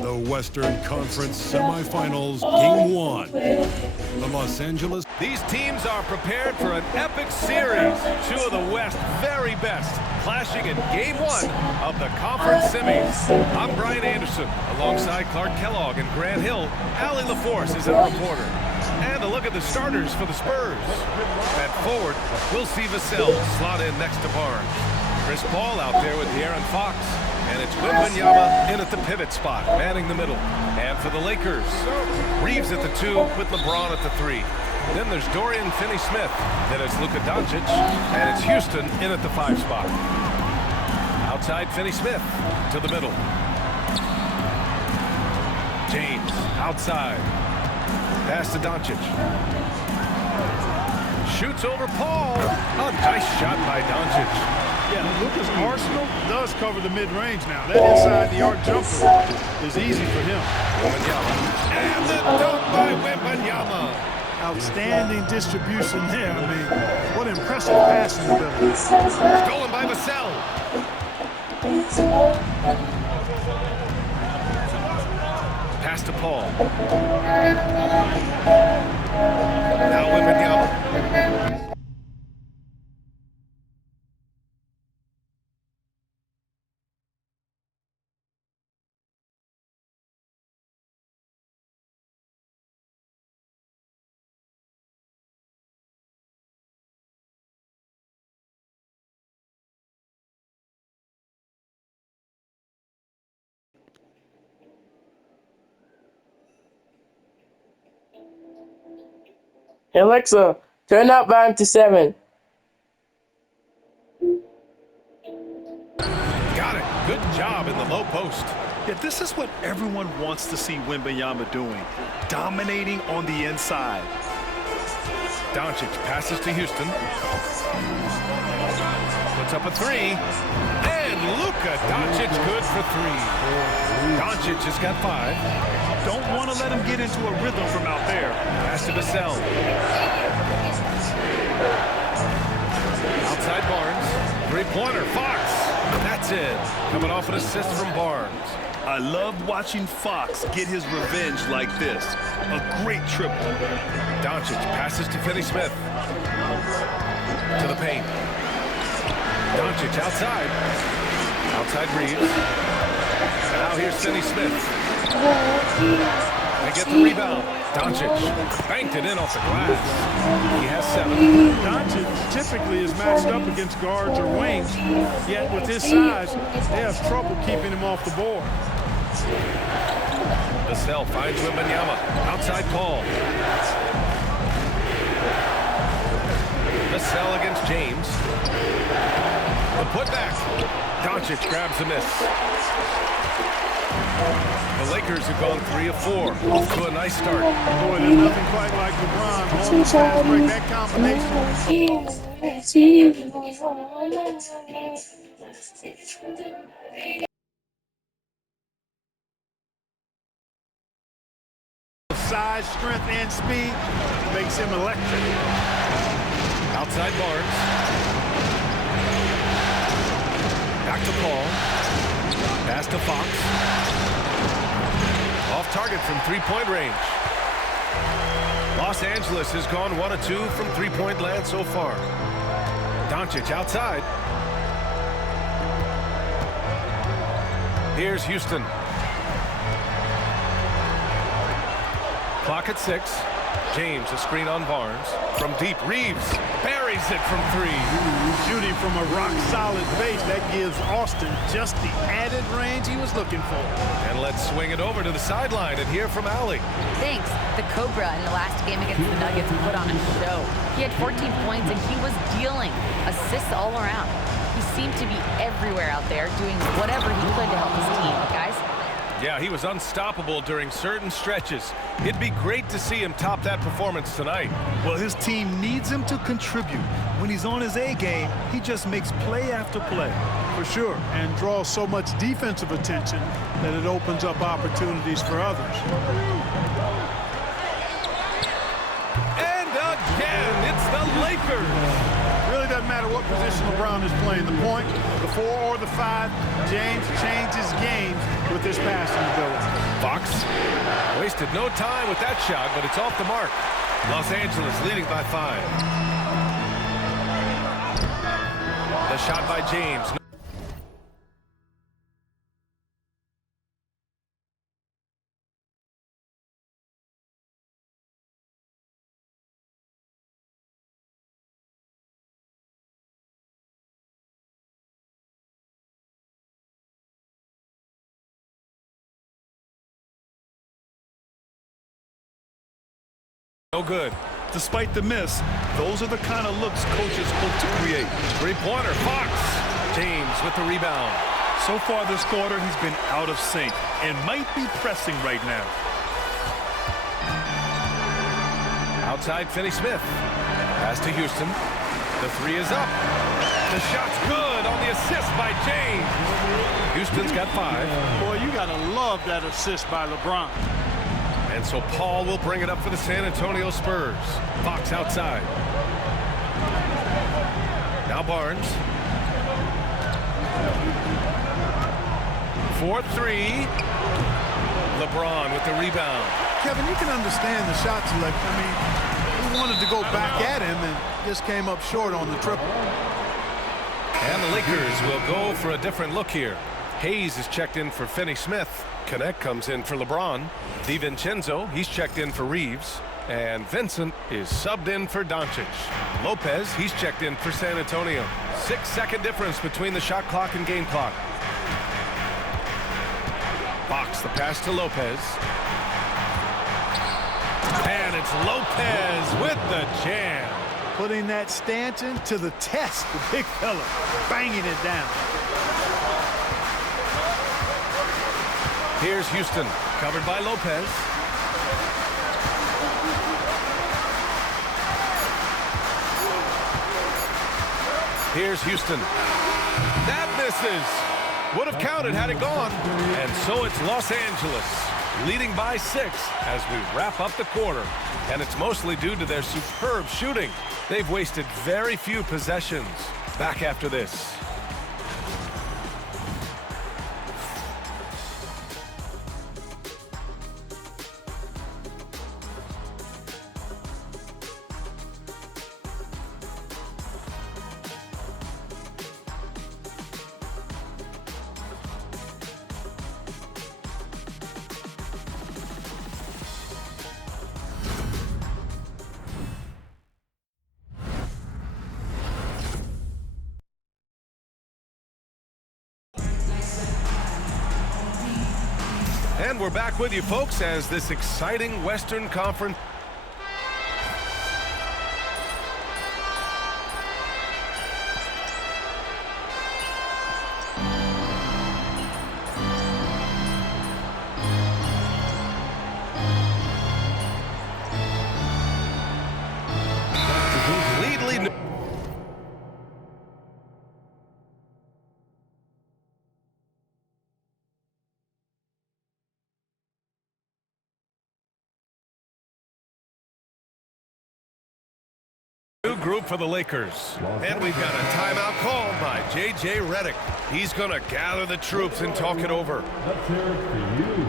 The Western Conference Semifinals, Game 1. The Los Angeles. These teams are prepared for an epic series. Two of the West's very best clashing in Game 1 of the conference semis. I'm Brian Anderson, alongside Clark Kellogg and Grant Hill. Allie LaForce is our reporter. And a look at the starters for the Spurs. At forward, we'll see Vassell slot in next to Barnes. Chris Paul out there with De'Aaron Fox. And it's Wembanyama in at the pivot spot, manning the middle. And for the Lakers, Reeves at the 2 with LeBron at the 3. Then there's Dorian Finney-Smith. Then it's Luka Doncic. And it's Houston in at the 5 spot. Outside Finney-Smith to the middle. James outside. Pass to Doncic. Shoots over Paul. A nice shot by Doncic. Yeah, Luka's arsenal does cover the mid-range now. That inside-the-arc jumper is easy for him. Wembanyama. And the dunk by Wembanyama. Outstanding distribution there. I mean, what impressive passing ability. Stolen by Vassell. Pass to Paul. Now Wembanyama. Alexa, turn that volume to 7. Got it. Good job in the low post. Yeah, this is what everyone wants to see Wembanyama doing. Dominating on the inside. Doncic passes to Houston. Puts up a 3. And Luka Doncic good for 3. Doncic has got 5. Don't want to let him get into a rhythm from out there. Pass to Vassell. Outside Barnes. Three-pointer. Fox. That's it. Coming off an assist from Barnes. I love watching Fox get his revenge like this. A great triple. Doncic passes to Finney-Smith. To the paint. Doncic outside. Outside Reeves. Now here's Finney-Smith. They get the rebound. Doncic banked it in off the glass. He has 7. Doncic typically is matched up against guards or wings, yet with his size, they have trouble keeping him off the board. Vassell finds Wembanyama. Outside Paul. Vassell against James. The putback. Doncic grabs the miss. The Lakers have gone 3 of 4. Off to a nice start. Boy, there's nothing quite like LeBron on the fast break. That combination. Size, strength, and speed makes him electric. Outside Barnes. Back to Paul. Pass to Fox. Off target from three-point range. Los Angeles has gone 1 of 2 from three-point land so far. Doncic outside. Here's Houston. Clock at 6. James, a screen on Barnes. From deep, Reeves buries it from 3. Shooting from a rock-solid base, that gives Austin just the added range he was looking for. And let's swing it over to the sideline and hear from Allie. Thanks. The Cobra in the last game against the Nuggets put on a show. He had 14 points and he was dealing assists all around. He seemed to be everywhere out there doing whatever he could to help his team, guys. Yeah, he was unstoppable during certain stretches. It'd be great to see him top that performance tonight. Well, his team needs him to contribute. When he's on his A game, he just makes play after play. For sure, and draws so much defensive attention that it opens up opportunities for others. And again, it's the Lakers. Really doesn't matter what position LeBron is playing, the point, the 4 or the 5, James changes games with his passing ability. Fox wasted no time with that shot, but it's off the mark. Los Angeles leading by 5. The shot by James. No good. Despite the miss, those are the kind of looks coaches hope to create. Three-pointer, Fox. James with the rebound. So far this quarter, he's been out of sync and might be pressing right now. Outside, Finney-Smith. Pass to Houston. The 3 is up. The shot's good on the assist by James. Houston's got 5. Boy, you gotta love that assist by LeBron. And so Paul will bring it up for the San Antonio Spurs. Fox outside. Now Barnes. 4-3. LeBron with the rebound. Kevin, you can understand the shot selection. I mean, he wanted to go back at him and just came up short on the triple. And the Lakers will go for a different look here. Hayes is checked in for Finney-Smith. Connect comes in for LeBron. DiVincenzo, he's checked in for Reeves. And Vincent is subbed in for Doncic. Lopez, he's checked in for San Antonio. 6-second difference between the shot clock and game clock. Fox, the pass to Lopez. And it's Lopez with the jam. Putting that stanchion to the test, the big fella, banging it down. Here's Houston, covered by Lopez. Here's Houston. That misses. Would have counted had it gone. And so it's Los Angeles, leading by 6 as we wrap up the quarter. And it's mostly due to their superb shooting. They've wasted very few possessions. Back after this. And we're back with you, folks, as this exciting Western Conference. New group for the Lakers. And we've got a timeout called by J.J. Redick. He's going to gather the troops and talk it over. Let's hear it for you.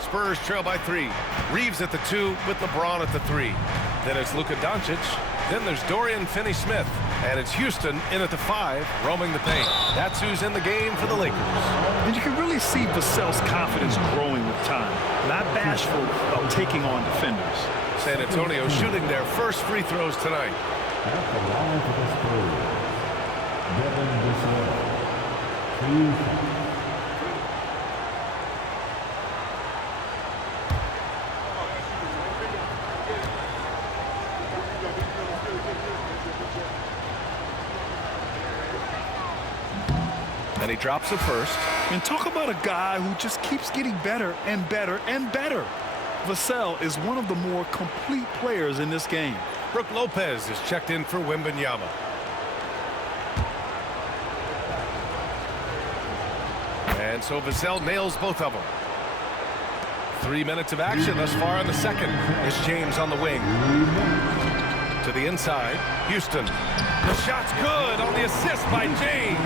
Spurs trail by 3. Reeves at the 2 with LeBron at the 3. Then it's Luka Doncic. Then there's Dorian Finney-Smith. And it's Houston in at the 5, roaming the paint. That's who's in the game for the Lakers. And you can really see Vassell's confidence growing with time. Not bashful about taking on defenders. San Antonio shooting their first free throws tonight. At the line for the Spurs, Devin Vassell. 2 shots. And he drops it first. And talk about a guy who just keeps getting better and better and better. Vassell is one of the more complete players in this game. Brook Lopez is checked in for Wembanyama. And so Vassell nails both of them. 3 minutes of action thus far in the second. Is James on the wing. To the inside, Houston. The shot's good on the assist by James.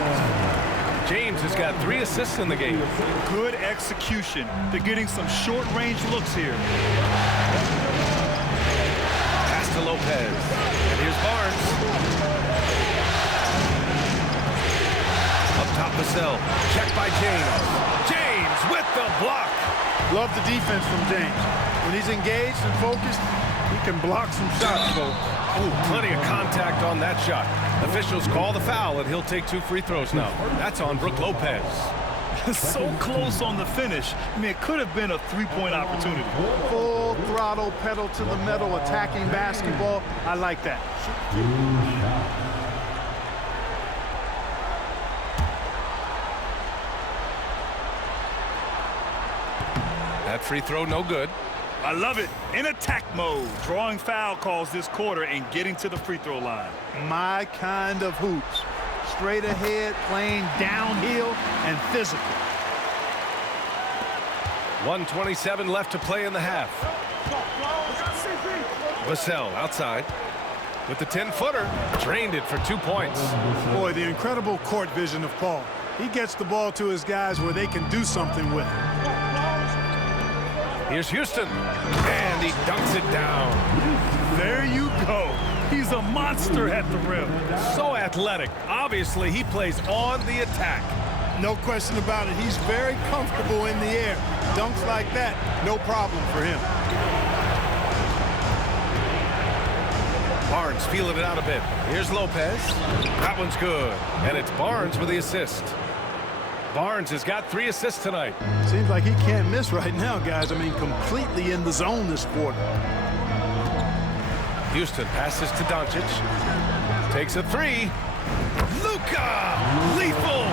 James has got 3 assists in the game. Good execution. They're getting some short-range looks here. Pass to Lopez. And here's Barnes. Up top, Vassell. Checked by James. James with the block. Love the defense from James. When he's engaged and focused, he can block some shots, folks. Ooh, plenty of contact on that shot. Officials call the foul, and he'll take 2 free throws now. That's on Brook Lopez. So close on the finish. I mean, it could have been a 3-point opportunity. Full throttle, pedal to the metal, attacking basketball. I like that. 2 shots. That free throw no good. I love it. In attack mode, drawing foul calls this quarter and getting to the free throw line. My kind of hoops. Straight ahead, playing downhill, and physical. 1:27 left to play in the half. Vassell outside with the 10-footer. Drained it for 2 points. Boy, the incredible court vision of Paul. He gets the ball to his guys where they can do something with it. Here's Houston, and he dunks it down. There you go. He's a monster at the rim. So athletic. Obviously, he plays on the attack. No question about it. He's very comfortable in the air. Dunks like that, no problem for him. Barnes feeling it out a bit. Here's Lopez. That one's good. And it's Barnes with the assist. Barnes has got 3 assists tonight. Seems like he can't miss right now, guys. I mean, completely in the zone this quarter. Houston passes to Doncic. Takes a 3. Luka! Lethal!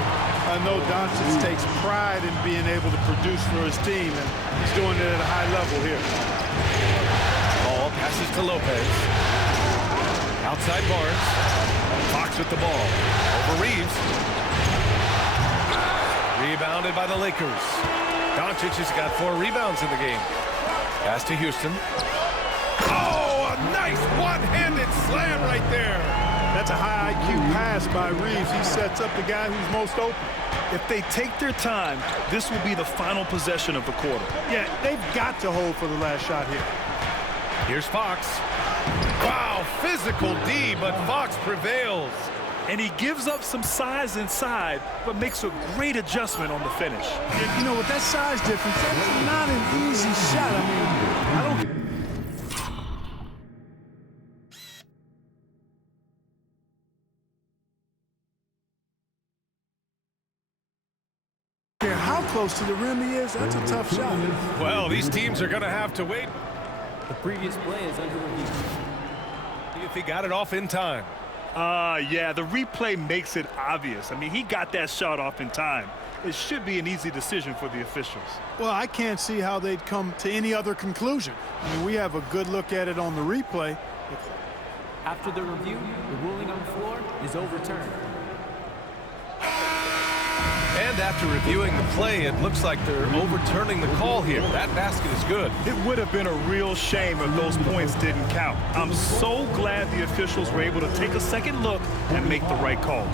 I know Doncic takes pride in being able to produce for his team, and he's doing it at a high level here. Ball passes to Lopez. Outside Barnes. Fox with the ball. Over Reeves. Rebounded by the Lakers. Doncic has got 4 rebounds in the game. Pass to Houston. Oh, a nice one-handed slam right there. That's a high IQ pass by Reeves. He sets up the guy who's most open. If they take their time, this will be the final possession of the quarter. Yeah, they've got to hold for the last shot here. Here's Fox. Wow, physical D, but Fox prevails. And he gives up some size inside, but makes a great adjustment on the finish. You know, with that size difference, that's not an easy shot. I mean, I don't care how close to the rim he is. That's a tough shot. Well, these teams are going to have to wait. The previous play is under review. See if he got it off in time. Yeah, the replay makes it obvious. I mean, he got that shot off in time. It should be an easy decision for the officials. Well, I can't see how they'd come to any other conclusion. I mean, we have a good look at it on the replay. After the review, the ruling on the floor is overturned. And after reviewing the play, it looks like they're overturning the call here. That basket is good. It would have been a real shame if those points didn't count. I'm so glad the officials were able to take a second look and make the right call.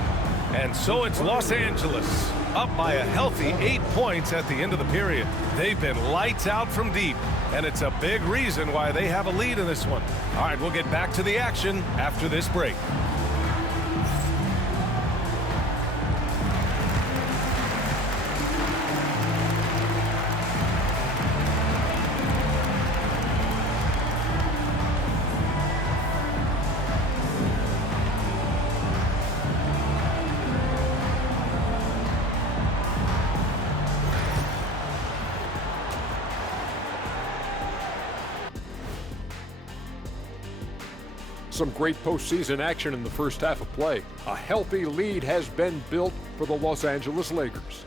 And so it's Los Angeles up by a healthy 8 points at the end of the period. They've been lights out from deep, and it's a big reason why they have a lead in this one. All right, we'll get back to the action after this break. Some great postseason action in the first half of play. A healthy lead has been built for the Los Angeles Lakers.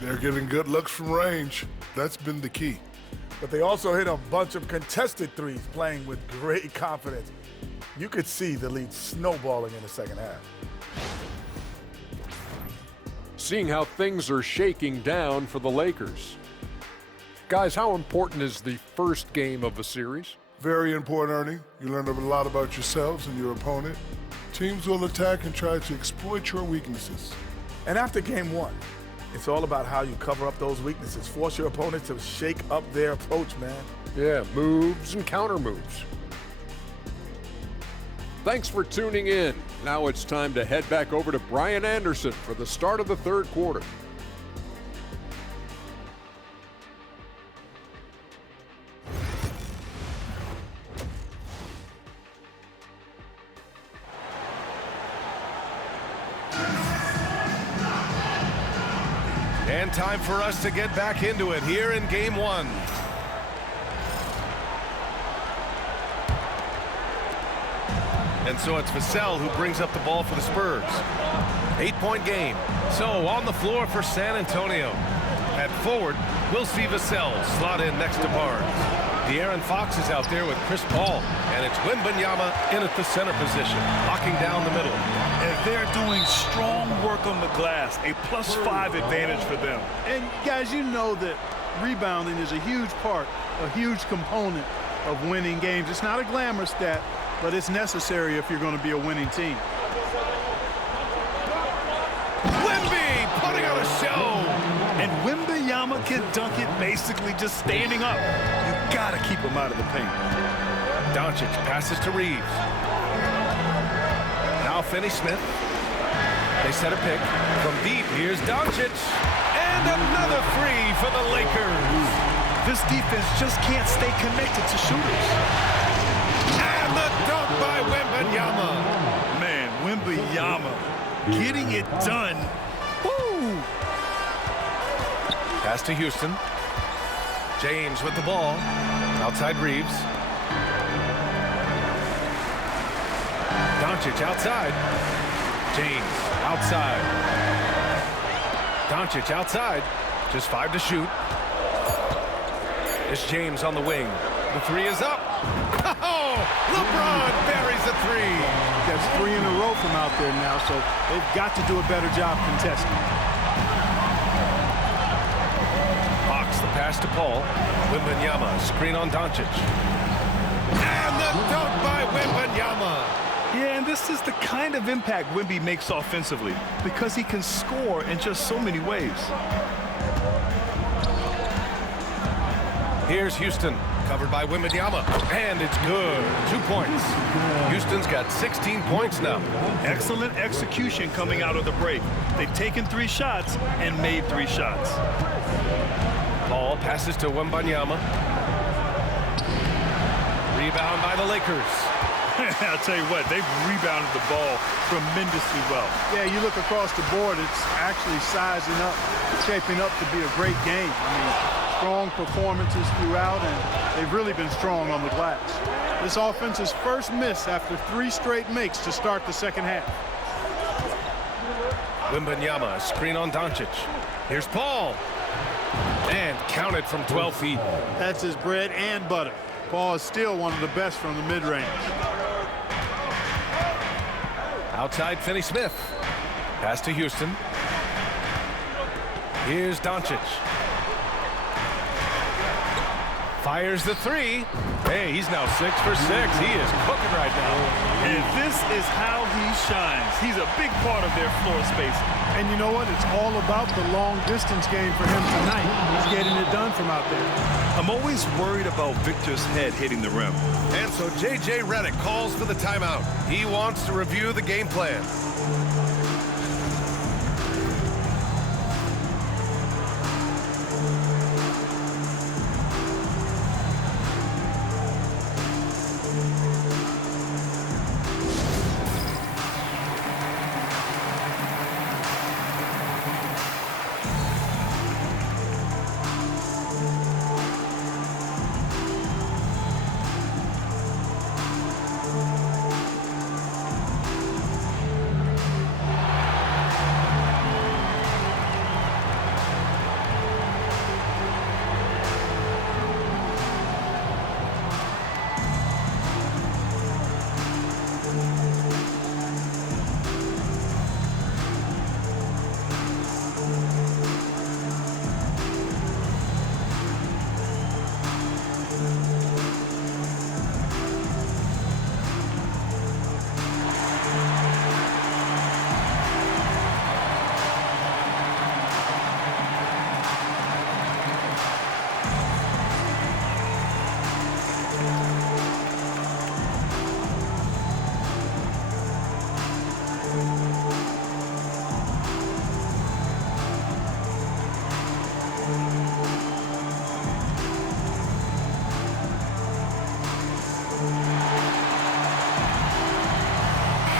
They're getting good looks from range. That's been the key. But they also hit a bunch of contested threes, playing with great confidence. You could see the lead snowballing in the second half. Seeing how things are shaking down for the Lakers. Guys, how important is the first game of a series? Very important, Ernie. You learn a lot about yourselves and your opponent. Teams will attack and try to exploit your weaknesses. And after game one, it's all about how you cover up those weaknesses. Force your opponent to shake up their approach, man. Yeah, moves and counter moves. Thanks for tuning in. Now it's time to head back over to Brian Anderson for the start of the third quarter. And time for us to get back into it here in game one. And so it's Vassell who brings up the ball for the Spurs. 8-point game. So on the floor for San Antonio. At forward, we'll see Vassell slot in next to Barnes. De'Aaron Fox is out there with Chris Paul. And it's Wembanyama in at the center position, locking down the middle. And they're doing strong work on the glass, a +5 advantage for them. And guys, you know that rebounding is a huge part, a huge component of winning games. It's not a glamour stat, but it's necessary if you're going to be a winning team. Wemby putting on a show. And Wembanyama can dunk it basically just standing up. You gotta keep him out of the paint. Doncic passes to Reeves. Now Finney-Smith. They set a pick. From deep, here's Doncic. And another three for the Lakers. This defense just can't stay connected to shooters. And the dunk by Wembanyama. Man, Wembanyama getting it done. Woo! Pass to Houston. James with the ball. Outside Reeves. Doncic outside. James outside. Doncic outside. Just 5 to shoot. It's James on the wing. The three is up. Oh! LeBron buries a three. That's 3 in a row from out there now, so they've got to do a better job contesting. Hawks the pass to Paul. Wembanyama, screen on Doncic. And the dunk by Wembanyama. Yeah, and this is the kind of impact Wemby makes offensively because he can score in just so many ways. Here's Houston, covered by Wembanyama, and it's good. 2 points. Houston's got 16 points now. Excellent execution coming out of the break. They've taken 3 shots and made 3 shots. Paul passes to Wembanyama. Rebound by the Lakers. I'll tell you what, they've rebounded the ball tremendously well. Yeah, you look across the board, it's actually sizing up, shaping up to be a great game. I mean, strong performances throughout, and they've really been strong on the glass. This offense's first miss after 3 straight makes to start the second half. Wembanyama, screen on Doncic. Here's Paul. And counted from 12 feet. That's his bread and butter. Paul is still one of the best from the mid-range. Outside Finney-Smith. Pass to Houston. Here's Doncic. Fires the three. Hey, he's now 6 for 6. He is cooking right now. And this is how he shines. He's a big part of their floor space. And you know what? It's all about the long distance game for him tonight. He's getting it done from out there. I'm always worried about Victor's head hitting the rim. And so J.J. Redick calls for the timeout. He wants to review the game plan.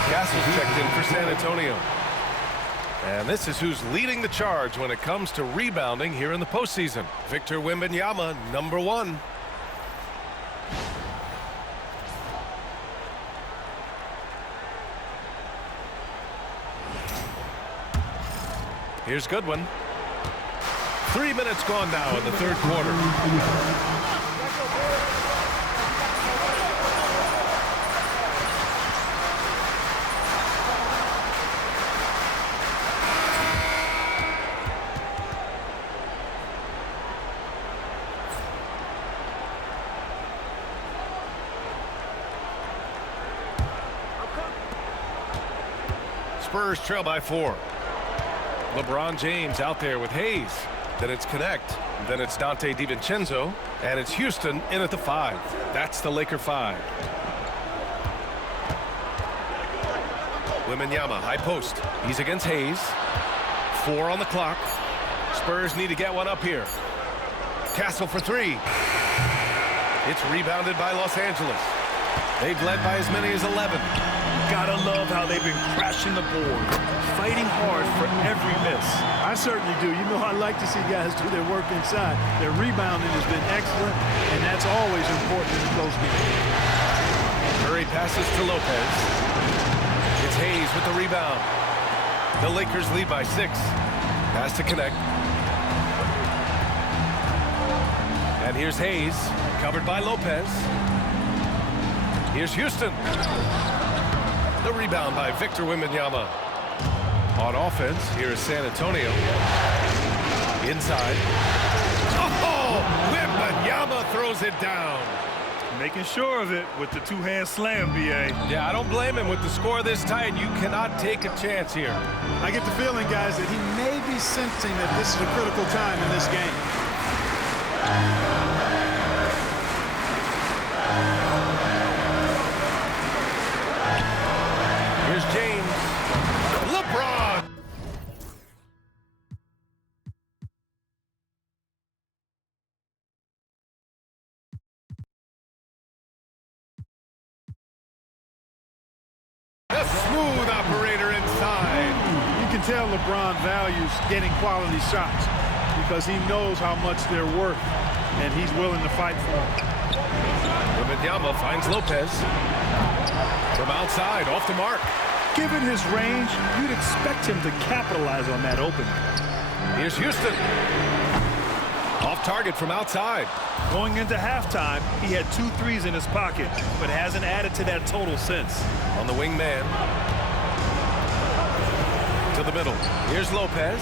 Castle's checked in for San Antonio. And this is who's leading the charge when it comes to rebounding here in the postseason. Victor Wembanyama, number 1. Here's Goodwin. 3 minutes gone now in the third quarter. Spurs trail by 4. LeBron James out there with Hayes. Then it's Connect. Then it's Dante DiVincenzo. And it's Houston in at the 5. That's the Laker 5. Wembanyama, high post. He's against Hayes. 4 on the clock. Spurs need to get one up here. Castle for 3. It's rebounded by Los Angeles. They've led by as many as 11. Gotta love how they've been crashing the board, fighting hard for every miss. I certainly do. You know, I like to see guys do their work inside. Their rebounding has been excellent, and that's always important in a close game. Curry passes to Lopez. It's Hayes with the rebound. The Lakers lead by 6. Pass to Connect. And here's Hayes, covered by Lopez. Here's Houston. The rebound by Victor Wembanyama. On offense, here is San Antonio. Inside. Oh! Wembanyama throws it down. Making sure of it with the two-hand slam, B.A. Yeah, I don't blame him. With the score this tight, you cannot take a chance here. I get the feeling, guys, that he may be sensing that this is a critical time in this game. Here's James. LeBron. A smooth operator inside. You can tell LeBron values getting quality shots because he knows how much they're worth, and he's willing to fight for them. Wembanyama finds Lopez. From outside, off the mark. Given his range, you'd expect him to capitalize on that opening. Here's Houston. Off target from outside. Going into halftime, he had 2 threes in his pocket, but hasn't added to that total since. On the wing man. To the middle. Here's Lopez.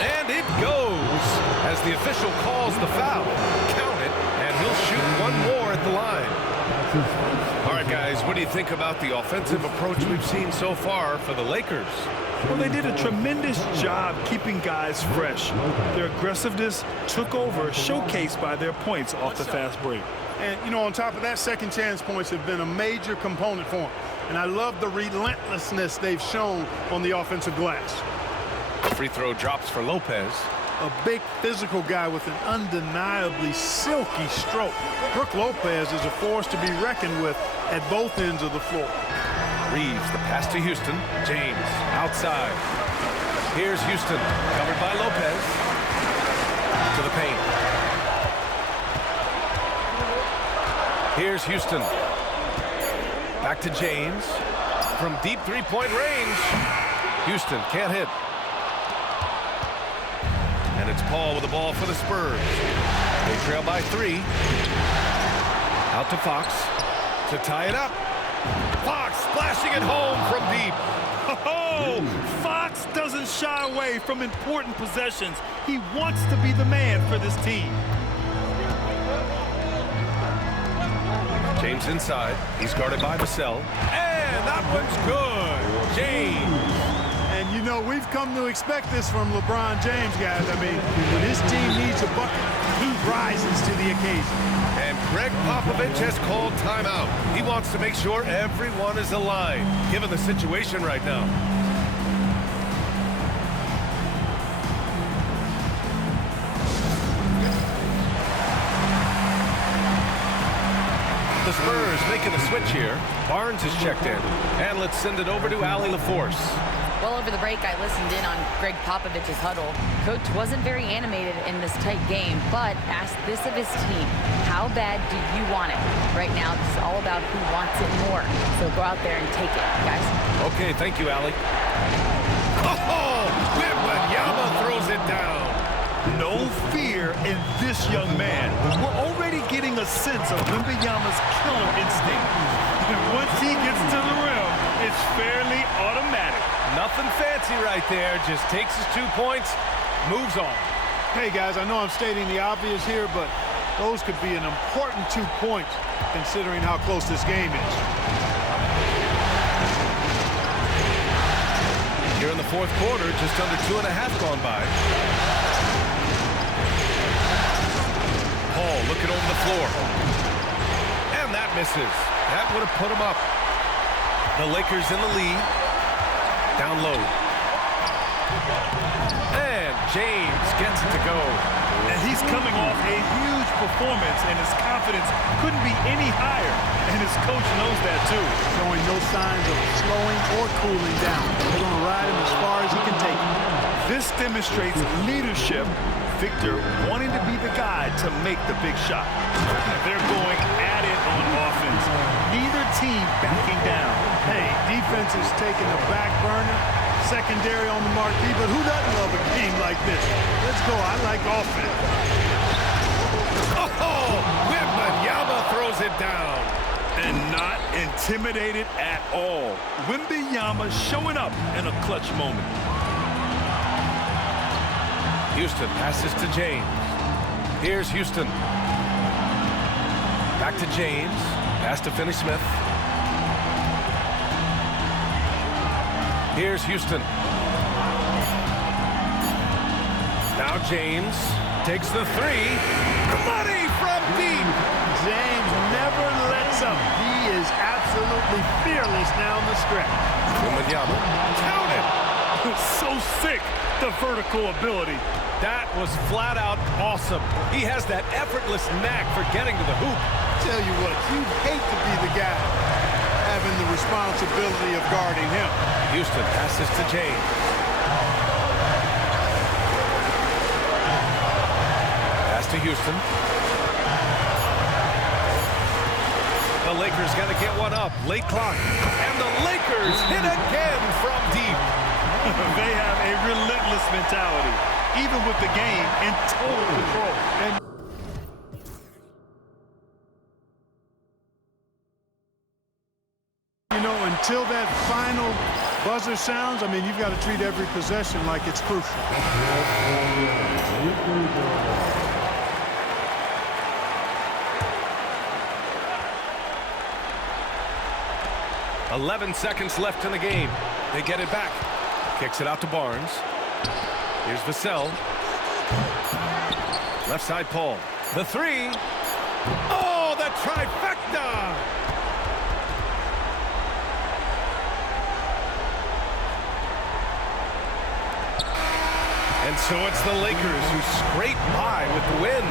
And it goes as the official calls the foul. Count it, and he'll shoot one more at the line. All right, guys, what do you think about the offensive approach we've seen so far for the Lakers? Well, they did a tremendous job keeping guys fresh. Their aggressiveness took over, showcased by their points off the fast break. And, you know, on top of that, second chance points have been a major component for them. And I love the relentlessness they've shown on the offensive glass. Free throw drops for Lopez. A big physical guy with an undeniably silky stroke. Brook Lopez is a force to be reckoned with at both ends of the floor. Reeves, the pass to Houston. James, outside. Here's Houston, covered by Lopez. To the paint. Here's Houston. Back to James. From deep three-point range. Houston can't hit. And it's Paul with the ball for the Spurs. They trail by 3. Out to Fox to tie it up. Fox splashing it home from deep. Oh, Fox doesn't shy away from important possessions. He wants to be the man for this team. James inside. He's guarded by Vassell. And that one's good. James. And, you know, we've come to expect this from LeBron James, guys. I mean, when his team needs a bucket, he rises to the occasion. And Greg Popovich has called timeout. He wants to make sure everyone is aligned, given the situation right now. The Spurs making a switch here. Barnes is checked in. And let's send it over to Allie LaForce. Well, over the break, I listened in on Greg Popovich's huddle. Coach wasn't very animated in this tight game, but asked this of his team. How bad do you want it? Right now, this is all about who wants it more. So go out there and take it, guys. Okay, thank you, Allie. Oh, Wembanyama throws it down. No fear in this young man. We're already getting a sense of Wembanyama's killer instinct. And once he gets to the rim, it's fairly automatic. Nothing fancy right there. Just takes his 2 points, moves on. Hey, guys, I know I'm stating the obvious here, but those could be an important 2 points considering how close this game is. Here in the fourth quarter, just under 2.5 gone by. Paul looking over the floor. And that misses. That would have put him up. The Lakers in the lead. Down low. And James gets it to go. And he's coming off a huge performance, and his confidence couldn't be any higher. And his coach knows that, too. Showing no signs of slowing or cooling down. They're going to ride him as far as he can take him. This demonstrates leadership. Victor wanting to be the guy to make the big shot. They're going at it on offense. Neither team backing down. Hey, defense is taking the back burner. Secondary on the marquee, but who doesn't love a game like this? Let's go. I like offense. Oh, Wembanyama throws it down. And not intimidated at all. Wembanyama showing up in a clutch moment. Houston passes to James. Here's Houston. Back to James. Pass to Finney-Smith. Here's Houston. Now James takes the 3. Money from deep. James never lets up. He is absolutely fearless down the stretch. Wembanyama. Count it. So sick, the vertical ability. That was flat out awesome. He has that effortless knack for getting to the hoop. Tell you what, you'd hate to be the guy having the responsibility of guarding him. Houston passes to James. Pass to Houston. The Lakers got to get one up. Late clock. And the Lakers hit again from deep. They have a relentless mentality, even with the game in total control. And you know, until that final Buzzer sounds, I mean, you've got to treat every possession like it's crucial. 11 seconds left in the game. They get it back. Kicks it out to Barnes. Here's Vassell. Left side Paul. The three. Oh, the trifecta! And so it's the Lakers who scrape by with the win.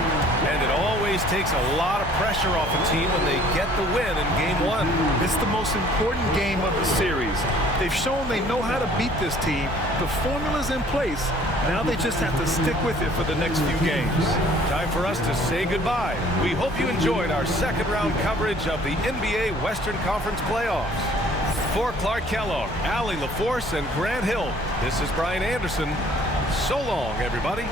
And it always takes a lot of pressure off a team when they get the win in Game 1. It's the most important game of the series. They've shown they know how to beat this team. The formula's in place. Now they just have to stick with it for the next few games. Time for us to say goodbye. We hope you enjoyed our second round coverage of the NBA Western Conference Playoffs. For Clark Kellogg, Allie LaForce, and Grant Hill, this is Brian Anderson. So long, everybody.